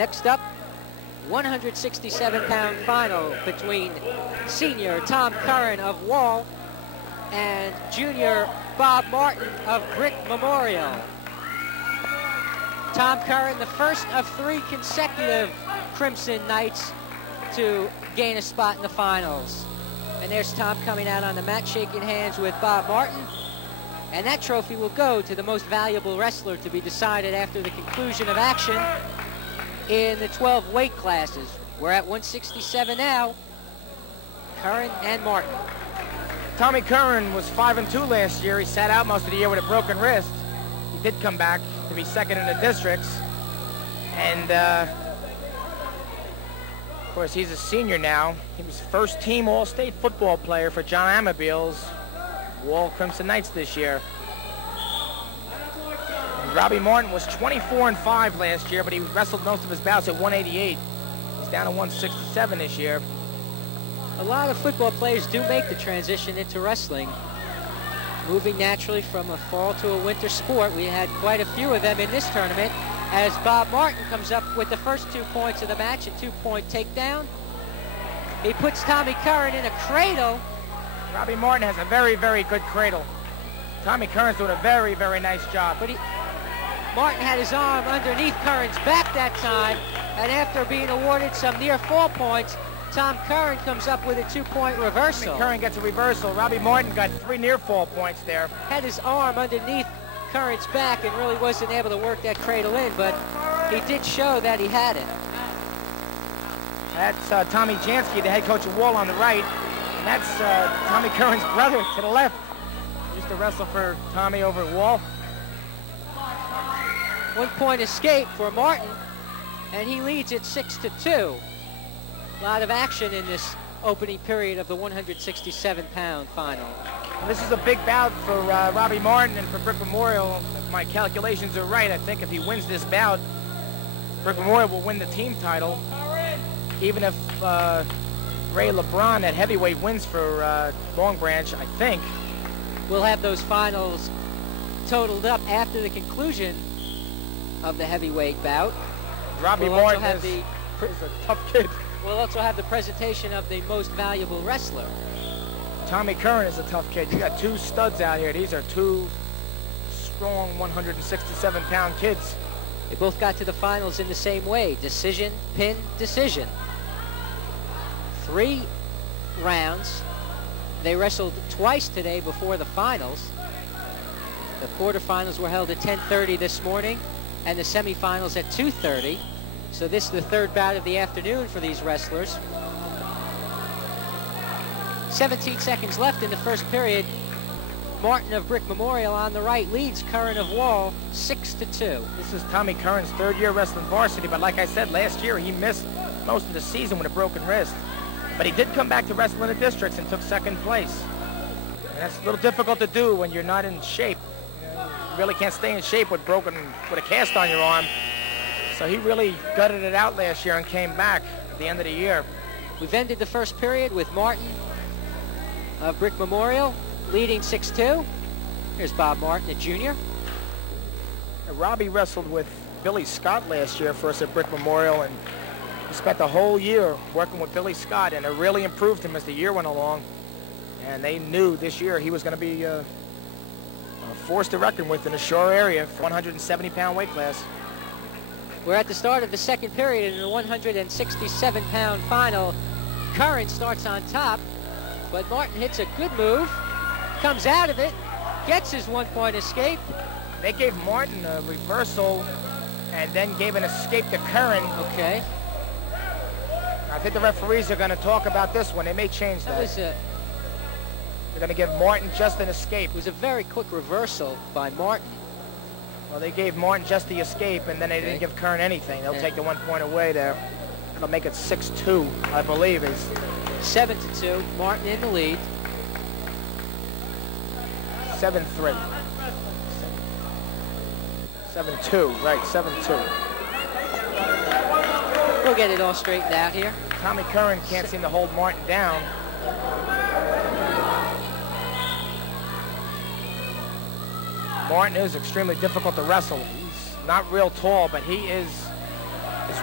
Next up, 167-pound final between senior Tom Curran of Wall and junior Bob Martin of Brick Memorial. Tom Curran, the first of 3 consecutive Crimson Knights to gain a spot in the finals. And there's Tom coming out on the mat, shaking hands with Bob Martin. And that trophy will go to the most valuable wrestler to be decided after the conclusion of action in the 12 weight classes. We're at 167 now, Curran and Martin. Tommy Curran was 5-2 last year. He sat out most of the year with a broken wrist. He did come back to be second in the districts. And of course, he's a senior now. He was first team All-State football player for John Amabil's Wall Crimson Knights this year. And Robbie Martin was 24-5 last year, but he wrestled most of his bouts at 188. He's down to 167 this year. A lot of football players do make the transition into wrestling, moving naturally from a fall to a winter sport. We had quite a few of them in this tournament, as Bob Martin comes up with the first 2 points of the match, a 2-point takedown. He puts Tommy Curran in a cradle. Robbie Martin has a very, very good cradle. Tommy Curran's doing a very, very nice job. But Martin had his arm underneath Curran's back that time, and after being awarded some near fall points, Tom Curran comes up with a 2-point reversal. Curran gets a reversal. Robbie Martin got 3 near fall points there. Had his arm underneath Curran's back and really wasn't able to work that cradle in, but he did show that he had it. That's Tommy Jansky, the head coach of Wall, on the right. And that's Tommy Curran's brother to the left. Used to wrestle for Tommy over at Wall. 1-point escape for Martin, and he leads it 6-2. A lot of action in this opening period of the 167-pound final. This is a big bout for Robbie Martin and for Brick Memorial. If my calculations are right, I think if he wins this bout, Brick Memorial will win the team title. Even if Ray LeBron at heavyweight wins for Long Branch, I think. We'll have those finals totaled up after the conclusion of the heavyweight bout. Robbie Martin is a tough kid. We'll also have the presentation of the most valuable wrestler. Tommy Curran is a tough kid. You got 2 studs out here. These are 2 strong 167-pound kids. They both got to the finals in the same way. Decision, pin, decision. 3 rounds. They wrestled twice today before the finals. The quarterfinals were held at 10:30 this morning, and the semifinals at 2:30. So this is the 3rd bout of the afternoon for these wrestlers. 17 seconds left in the first period. Martin of Brick Memorial on the right leads Curran of Wall 6-2. This is Tommy Curran's 3rd year wrestling varsity, but like I said, last year he missed most of the season with a broken wrist. But he did come back to wrestle in the districts and took 2nd place. And that's a little difficult to do when you're not in shape. You really can't stay in shape with a cast on your arm. So he really gutted it out last year and came back at the end of the year. We've ended the first period with Martin of Brick Memorial leading 6-2. Here's Bob Martin, a junior. Robbie wrestled with Billy Scott last year for us at Brick Memorial, and he spent the whole year working with Billy Scott, and it really improved him as the year went along. And they knew this year he was going to be a force to reckon with in the Shore area for 170-pound weight class. We're at the start of the 2nd period in the 167-pound final. Curran starts on top, but Martin hits a good move, comes out of it, gets his 1-point escape. They gave Martin a reversal and then gave an escape to Curran. Okay. I think the referees are going to talk about this one. They may change that. They're going to give Martin just an escape. It was a very quick reversal by Martin. Well, they gave Martin just the escape, and then they didn't give Curran anything. They'll take the 1 point away there. That'll make it 6-2, I believe. Is 7-2. Martin in the lead. 7-3. 7-2, right, 7-2. We'll get it all straightened out here. Tommy Curran can't seem to hold Martin down. Martin is extremely difficult to wrestle. He's not real tall, but he is His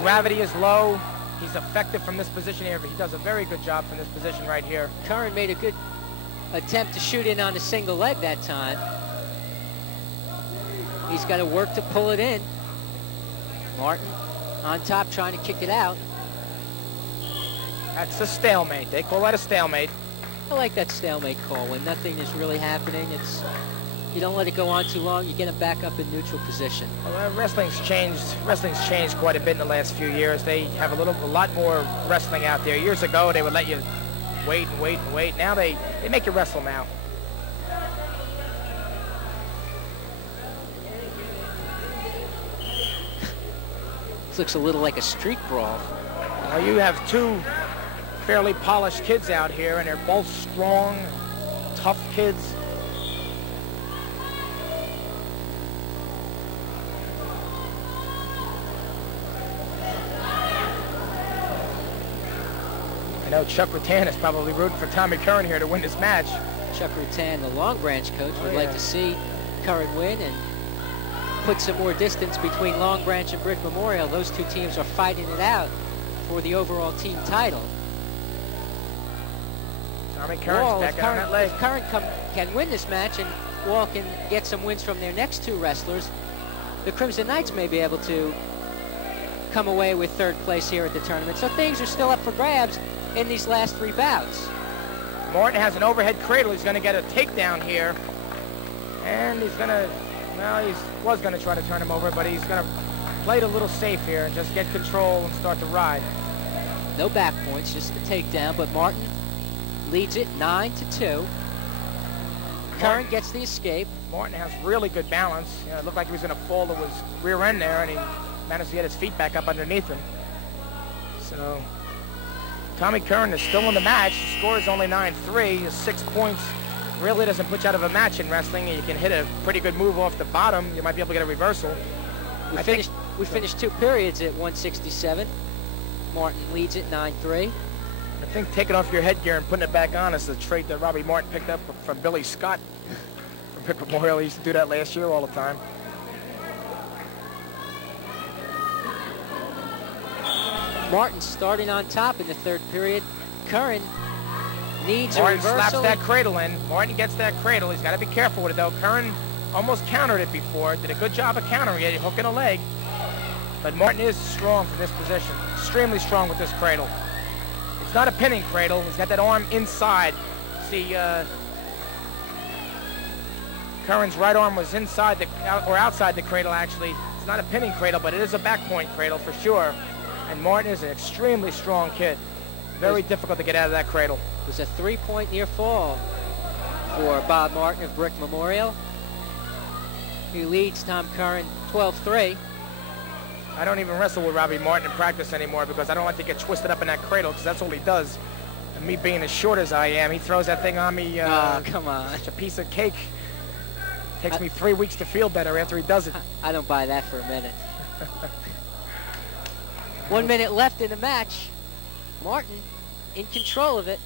gravity is low. He's effective from this position here, but he does a very good job from this position right here. Curran made a good attempt to shoot in on a single leg that time. He's got to work to pull it in. Martin on top trying to kick it out. That's a stalemate. They call that a stalemate. I like that stalemate call when nothing is really happening. It's, you don't let it go on too long. You get it back up in neutral position. Well, wrestling's changed. Wrestling's changed quite a bit in the last few years. They have a lot more wrestling out there. Years ago, they would let you wait and wait and wait. Now they make you wrestle now. This looks a little like a street brawl. Well, you have two fairly polished kids out here, and they're both strong, tough kids. I know Chuck Rattan is probably rooting for Tommy Curran here to win this match. Chuck Rattan, the Long Branch coach, would like to see Curran win and put some more distance between Long Branch and Brick Memorial. Those two teams are fighting it out for the overall team title. Tommy Curran's back on that leg. If Curran can win this match and Wall can get some wins from their next two wrestlers, the Crimson Knights may be able to come away with third place here at the tournament. So things are still up for grabs in these last three bouts. Martin has an overhead cradle. He's going to get a takedown here. And he's going to, well, he was going to try to turn him over, but he's going to play it a little safe here and just get control and start to ride. No back points, just the takedown, but Martin leads it 9-2. Curran gets the escape. Martin has really good balance. You know, it looked like he was going to fall to his rear end there, and he managed to get his feet back up underneath him. So Tommy Curran is still in the match. The score is only 9-3. His 6 points really doesn't put you out of a match in wrestling. You can hit a pretty good move off the bottom. You might be able to get a reversal. We finished two periods at 167. Martin leads it 9-3. I think taking off your headgear and putting it back on is the trait that Robbie Martin picked up from Billy Scott from Brick Memorial. He used to do that last year all the time. Martin starting on top in the third period. Curran needs a Martin reversal. slaps that cradle in. Martin gets that cradle. He's got to be careful with it, though. Curran almost countered it before. Did a good job of countering it, hooking a leg. But Martin is strong from this position. Extremely strong with this cradle. It's not a pinning cradle. He's got that arm inside. See, Curran's right arm was inside or outside the cradle, actually. It's not a pinning cradle, but it is a back point cradle for sure. And Martin is an extremely strong kid. Very difficult to get out of that cradle. It was a 3-point near fall for Bob Martin of Brick Memorial. He leads Tom Curran 12-3. I don't even wrestle with Robbie Martin in practice anymore because I don't like to get twisted up in that cradle because that's all he does. And me being as short as I am, he throws that thing on me. Oh, come on. Such a piece of cake. Takes me 3 weeks to feel better after he does it. I don't buy that for a minute. 1 minute left in the match. Martin in control of it.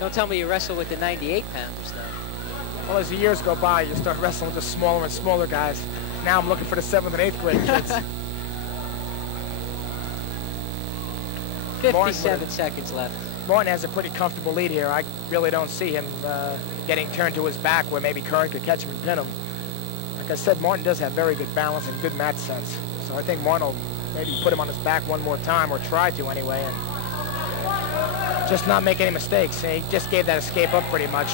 Don't tell me you wrestle with the 98-pounders, though. Well, as the years go by, you start wrestling with the smaller and smaller guys. Now I'm looking for the 7th and 8th grade kids. 57 seconds left. Martin has a pretty comfortable lead here. I really don't see him getting turned to his back where maybe Curran could catch him and pin him. Like I said, Martin does have very good balance and good match sense. So I think Martin will maybe put him on his back one more time, or try to anyway, and just not make any mistakes. He just gave that escape up pretty much.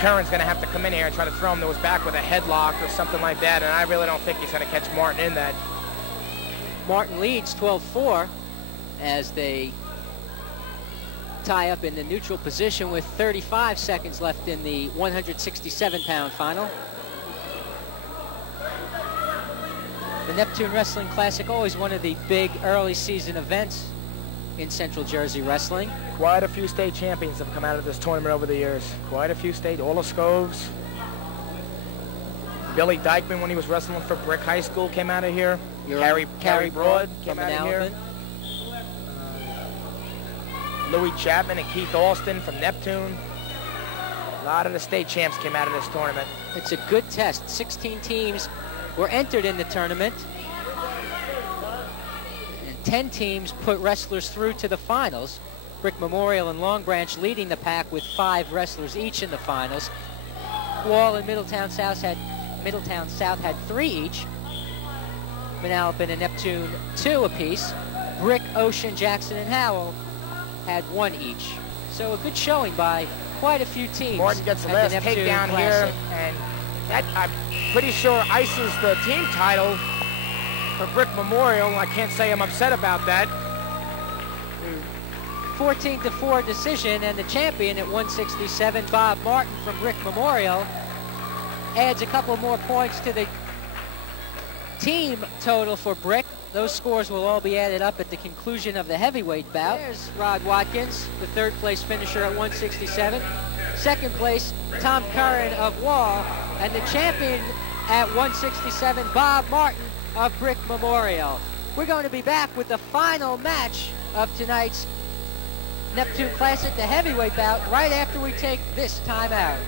Curran's going to have to come in here and try to throw him to his back with a headlock or something like that, and I really don't think he's going to catch Martin in that. Martin leads 12-4 as they tie up in the neutral position with 35 seconds left in the 167-pound final. The Neptune Wrestling Classic, always one of the big early season events in Central Jersey wrestling. Quite a few state champions have come out of this tournament over the years. Quite a few state, all the Scoves. Billy Dykeman, when he was wrestling for Brick High School, came out of here. Carrie Broad came out of here. Louis Chapman and Keith Alston from Neptune. A lot of the state champs came out of this tournament. It's a good test. 16 teams were entered in the tournament. And 10 teams put wrestlers through to the finals. Brick Memorial and Long Branch leading the pack with 5 wrestlers each in the finals. Wall and Middletown South had 3 each. Manalapan and Neptune 2 apiece. Brick, Ocean, Jackson, and Howell had 1 each. So a good showing by quite a few teams. Morton gets the at last Neptune takedown here, Classic. and that, I'm pretty sure, ices the team title for Brick Memorial. I can't say I'm upset about that. 14-4 decision, and the champion at 167, Bob Martin from Brick Memorial, adds a couple more points to the team total for Brick. Those scores will all be added up at the conclusion of the heavyweight bout. There's Rod Watkins, the 3rd place finisher at 167. 2nd place, Tom Curran of Wall, and the champion at 167, Bob Martin of Brick Memorial. We're going to be back with the final match of tonight's Neptune Classic, the heavyweight bout, right after we take this time out.